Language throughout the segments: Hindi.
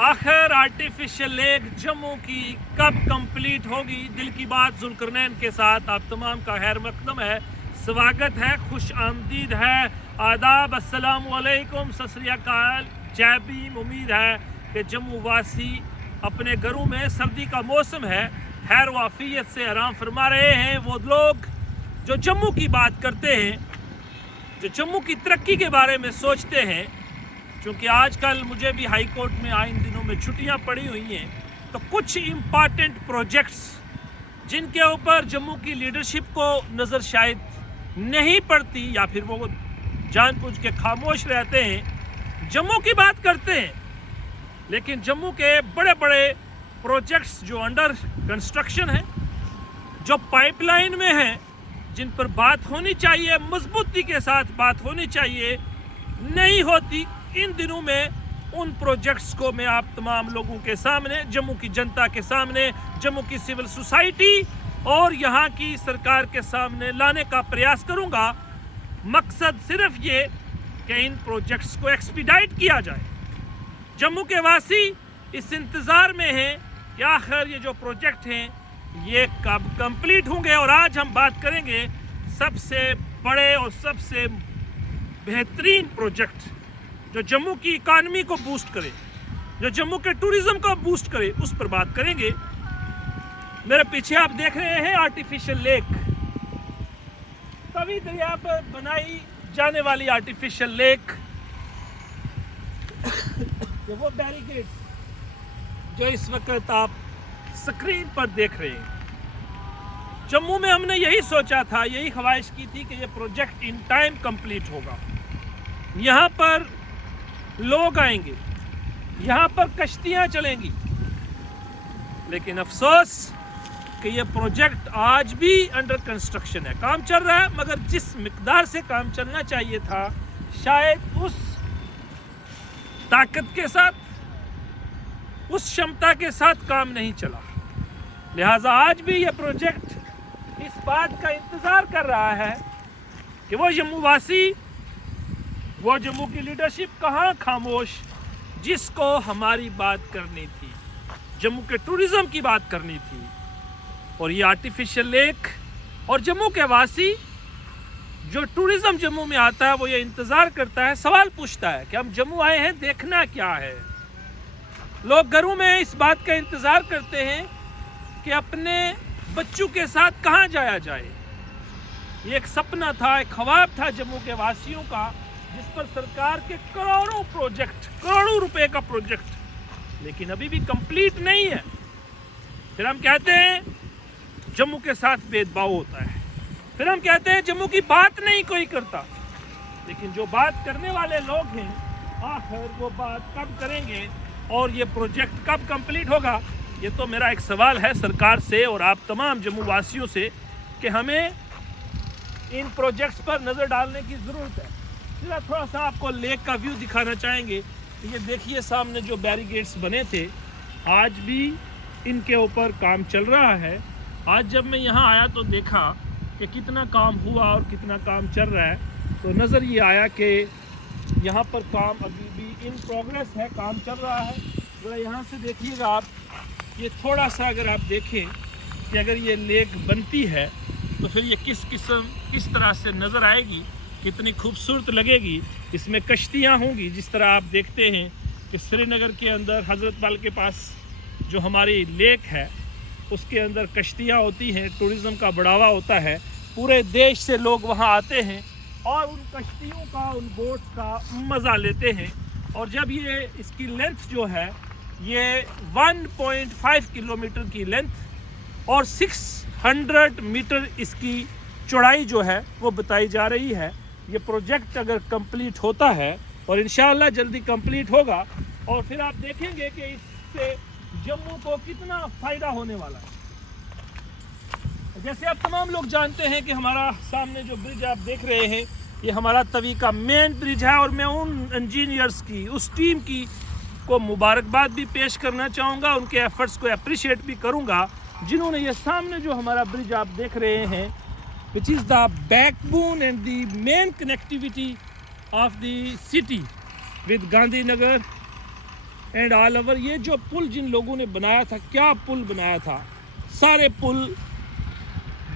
आखिर आर्टिफिशियल लेक जम्मू की कब कंप्लीट होगी? दिल की बात जुल्करनैन के साथ आप तमाम का खैर मकदम है, स्वागत है, खुश आमदीद है, आदाब, अस्सलाम वालेकुम, सत श्री अकाल, जय भीम। उम्मीद है कि जम्मू वासी अपने घरों में, सर्दी का मौसम है, खैर वाफियत से आराम फरमा रहे हैं। वो लोग जो जम्मू की बात करते हैं, जो जम्मू की तरक्की के बारे में सोचते हैं, क्योंकि आजकल मुझे भी हाई कोर्ट में इन दिनों में छुट्टियां पड़ी हुई हैं, तो कुछ इम्पॉर्टेंट प्रोजेक्ट्स जिनके ऊपर जम्मू की लीडरशिप को नज़र शायद नहीं पड़ती या फिर वो जानबूझ के खामोश रहते हैं, जम्मू की बात करते हैं, लेकिन जम्मू के बड़े बड़े प्रोजेक्ट्स जो अंडर कंस्ट्रक्शन हैं, जो पाइपलाइन में हैं, जिन पर बात होनी चाहिए, मजबूती के साथ बात होनी चाहिए, नहीं होती। इन दिनों में उन प्रोजेक्ट्स को मैं आप तमाम लोगों के सामने, जम्मू की जनता के सामने, जम्मू की सिविल सोसाइटी और यहाँ की सरकार के सामने लाने का प्रयास करूँगा। मकसद सिर्फ ये कि इन प्रोजेक्ट्स को एक्सपीडाइट किया जाए। जम्मू के वासी इस इंतज़ार में हैं कि आखिर ये जो प्रोजेक्ट हैं ये कब कंप्लीट होंगे। और आज हम बात करेंगे सबसे बड़े और सबसे बेहतरीन प्रोजेक्ट जो जम्मू की इकानमी को बूस्ट करे, जो जम्मू के टूरिज्म को बूस्ट करे, उस पर बात करेंगे। मेरे पीछे आप देख रहे हैं आर्टिफिशियल लेक, तवी दरिया पर बनाई जाने वाली आर्टिफिशियल लेक। वो बैरिकेड्स जो इस वक्त आप स्क्रीन पर देख रहे हैं, जम्मू में हमने यही सोचा था, यही ख्वाहिश की थी कि ये प्रोजेक्ट इन टाइम कंप्लीट होगा। यहाँ पर लोग आएंगे, यहाँ पर कश्तियाँ चलेंगी, लेकिन अफसोस कि ये प्रोजेक्ट आज भी अंडर कंस्ट्रक्शन है, काम चल रहा है, मगर जिस मिकदार से काम चलना चाहिए था शायद उस ताकत के साथ, उस क्षमता के साथ काम नहीं चला। लिहाजा आज भी ये प्रोजेक्ट इस बात का इंतज़ार कर रहा है कि वो जम्मू वासी, वो जम्मू की लीडरशिप कहाँ खामोश, जिसको हमारी बात करनी थी, जम्मू के टूरिज़्म की बात करनी थी। और ये आर्टिफिशियल लेक और जम्मू के वासी, जो टूरिज़्म जम्मू में आता है, वो ये इंतज़ार करता है, सवाल पूछता है कि हम जम्मू आए हैं, देखना क्या है। लोग घरों में इस बात का इंतज़ार करते हैं कि अपने बच्चों के साथ कहाँ जाया जाए। ये एक सपना था, एक ख्वाब था जम्मू के वासियों का, जिस पर सरकार के करोड़ों प्रोजेक्ट, करोड़ों रुपए का प्रोजेक्ट, लेकिन अभी भी कंप्लीट नहीं है। फिर हम कहते हैं जम्मू के साथ भेदभाव होता है, फिर हम कहते हैं जम्मू की बात नहीं कोई करता। लेकिन जो बात करने वाले लोग हैं, आखिर वो बात कब करेंगे और ये प्रोजेक्ट कब कंप्लीट होगा? ये तो मेरा एक सवाल है सरकार से और आप तमाम जम्मू वासियों से कि हमें इन प्रोजेक्ट्स पर नज़र डालने की ज़रूरत है। फिर थोड़ा सा आपको लेक का व्यू दिखाना चाहेंगे। ये देखिए सामने जो बैरिकेड्स बने थे, आज भी इनके ऊपर काम चल रहा है। आज जब मैं यहाँ आया तो देखा कि कितना काम हुआ और कितना काम चल रहा है, तो नज़र ये आया कि यहाँ पर काम अभी भी इन प्रोग्रेस है, काम चल रहा है। ज़रा यहाँ से देखिएगा आप, ये थोड़ा सा अगर आप देखें कि अगर ये लेक बनती है तो फिर ये किस तरह से नज़र आएगी, कितनी खूबसूरत लगेगी। इसमें कश्तियाँ होंगी, जिस तरह आप देखते हैं कि श्रीनगर के अंदर हज़रत बल के पास जो हमारी लेक है, उसके अंदर कश्तियाँ होती हैं, टूरिज़्म का बढ़ावा होता है, पूरे देश से लोग वहाँ आते हैं और उन कश्तियों का, उन बोट्स का मज़ा लेते हैं। और जब ये इसकी लेंथ जो है, ये 1.5 किलोमीटर की लेंथ और 600 मीटर इसकी चौड़ाई जो है वो बताई जा रही है। ये प्रोजेक्ट अगर कंप्लीट होता है, और इंशाअल्लाह जल्दी कंप्लीट होगा, और फिर आप देखेंगे कि इससे जम्मू को कितना फ़ायदा होने वाला है। जैसे आप तमाम लोग जानते हैं कि हमारा सामने जो ब्रिज आप देख रहे हैं, ये हमारा तवी का मेन ब्रिज है। और मैं उन इंजीनियर्स की, उस टीम की को मुबारकबाद भी पेश करना चाहूँगा, उनके एफर्ट्स को अप्रिशिएट भी करूँगा, जिन्होंने ये सामने जो हमारा ब्रिज आप देख रहे हैं, which is the backbone and the main connectivity of the city with Gandhinagar and all over. ये जो पुल जिन लोगों ने बनाया था, क्या पुल बनाया था। सारे पुल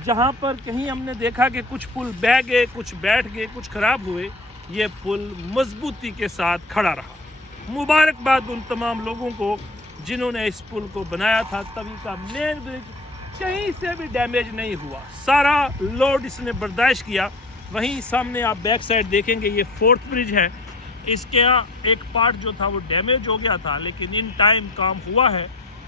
जहाँ पर कहीं हमने देखा कि कुछ पुल बह गए, कुछ बैठ गए, कुछ ख़राब हुए, ये पुल मजबूती के साथ खड़ा रहा। मुबारकबाद उन तमाम लोगों को जिन्होंने इस पुल को बनाया था। तवी का मेन ब्रिज कहीं से भी डैमेज नहीं हुआ, सारा लोड इसने बर्दाश्त किया। वहीं सामने आप बैक साइड देखेंगे, ये 4th ब्रिज है। इसके एक पार्ट जो था वो डैमेज हो गया था, लेकिन इन टाइम काम हुआ है,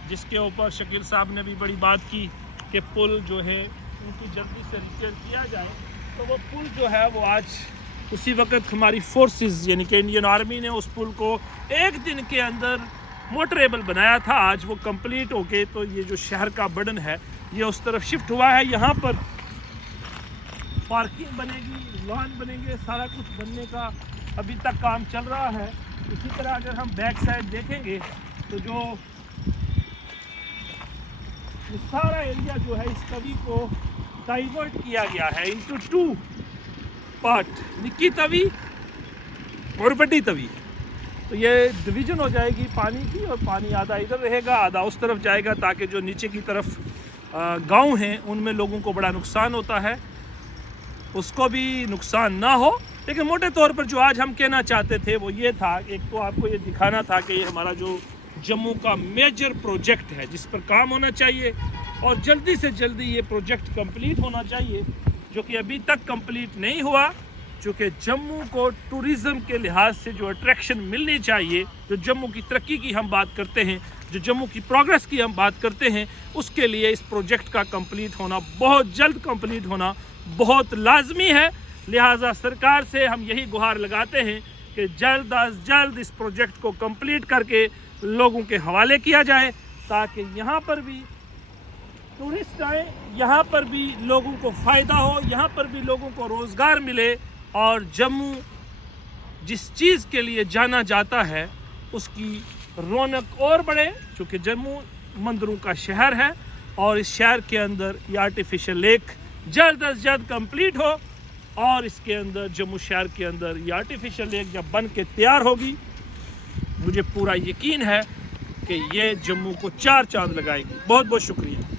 जिसके ऊपर शकील साहब ने भी बड़ी बात की कि पुल जो है उनको जल्दी से रिपेयर किया जाए। तो वो पुल जो है वो आज उसी वक्त हमारी फोर्सेस यानी कि इंडियन आर्मी ने उस पुल को एक दिन के अंदर मोटरेबल बनाया था। आज वो कंप्लीट होके तो ये जो शहर का बर्डन है ये उस तरफ शिफ्ट हुआ है। यहाँ पर पार्किंग बनेगी, लॉन बनेंगे, सारा कुछ बनने का अभी तक काम चल रहा है। इसी तरह अगर हम बैक साइड देखेंगे तो जो ये सारा एरिया जो है इस तवी को डाइवर्ट किया गया है इनटू 2 पार्ट, निक्की तवी और बड़ी तवी। तो ये डिवीज़न हो जाएगी पानी की, और पानी आधा इधर रहेगा, आधा उस तरफ जाएगा, ताकि जो नीचे की तरफ गांव हैं उनमें लोगों को बड़ा नुकसान होता है उसको भी नुकसान ना हो। लेकिन मोटे तौर पर जो आज हम कहना चाहते थे वो ये था, एक तो आपको ये दिखाना था कि ये हमारा जो जम्मू का मेजर प्रोजेक्ट है जिस पर काम होना चाहिए और जल्दी से जल्दी ये प्रोजेक्ट कंप्लीट होना चाहिए, जो कि अभी तक कंप्लीट नहीं हुआ। चूँकि जम्मू को टूरिज़्म के लिहाज से जो अट्रैक्शन मिलनी चाहिए, जो जम्मू की तरक्की की हम बात करते हैं, जो जम्मू की प्रोग्रेस की हम बात करते हैं, उसके लिए इस प्रोजेक्ट का कंप्लीट होना, बहुत जल्द कंप्लीट होना बहुत लाजमी है। लिहाजा सरकार से हम यही गुहार लगाते हैं कि जल्द अज जल्द इस प्रोजेक्ट को कंप्लीट करके लोगों के हवाले किया जाए, ताकि यहाँ पर भी टूरिस्ट आए, यहाँ पर भी लोगों को फ़ायदा हो, यहाँ पर भी लोगों को रोज़गार मिले और जम्मू जिस चीज़ के लिए जाना जाता है उसकी रौनक और बढ़े। चूँकि जम्मू मंदिरों का शहर है और इस शहर के अंदर ये आर्टिफिशियल लेक जल्द अज जल्द कंप्लीट हो और इसके अंदर जम्मू शहर के अंदर ये आर्टिफिशियल लेक जब बन के तैयार होगी, मुझे पूरा यकीन है कि ये जम्मू को 4 चांद लगाएगी। बहुत बहुत शुक्रिया।